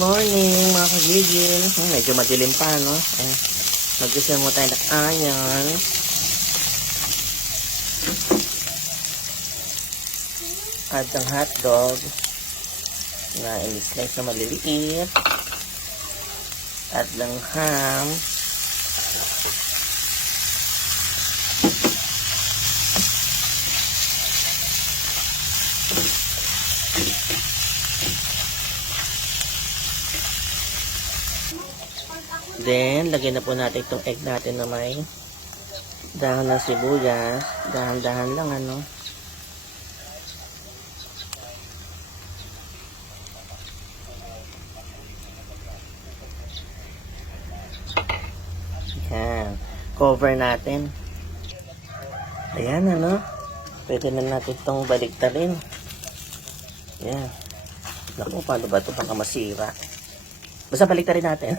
morning mga kagigil. Medyo madilim pa, no? Mag-isa mo tayo ng onion. At ang hotdog na i-slice na maliliit. At lang ham. Then, lagyan na po natin itong egg natin na may dahon ng sibuyas. Dahan-dahan lang, ano. Yan. Cover natin. Ayan, ano. Pwede na natin itong baliktarin. Yan. Naku, paano ba ito? Baka masira. Basta baliktarin natin.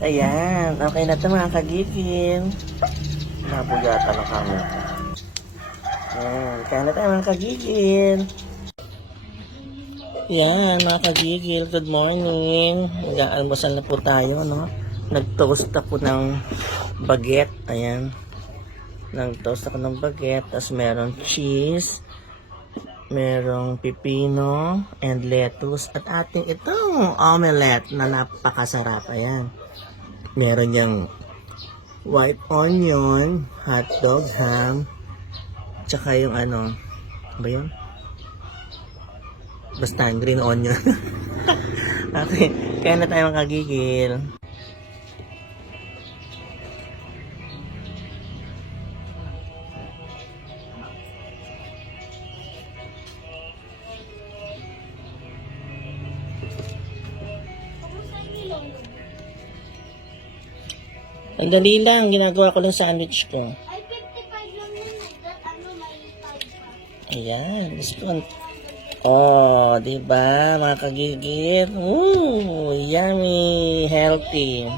Ayan, okay na ito mga kagigil. Nabugatan na kami. Ayan, kaya na tayo mga kagigil. Ayan, mga kagigil, good morning. Mag-aalmusal na po tayo, no? Nag-toast ako ng baguette. Ayan. Nag-toast ako ng baguette. Tapos meron cheese. Merong pipino and lettuce. At ating itong omelette na napakasarap. Ayan. Meron yung white onion, hotdog, ham, tsaka yung ano, ba yun? Basta green onion. Okay, kaya na tayo makagigil. Ang dali lang, ginagawa ko lang sandwich ko. Ay, 55 lang yun. That ano, may 5 pa. Ayan, spoon. Oh, diba, mga kagigil? Ooh, yummy, healthy.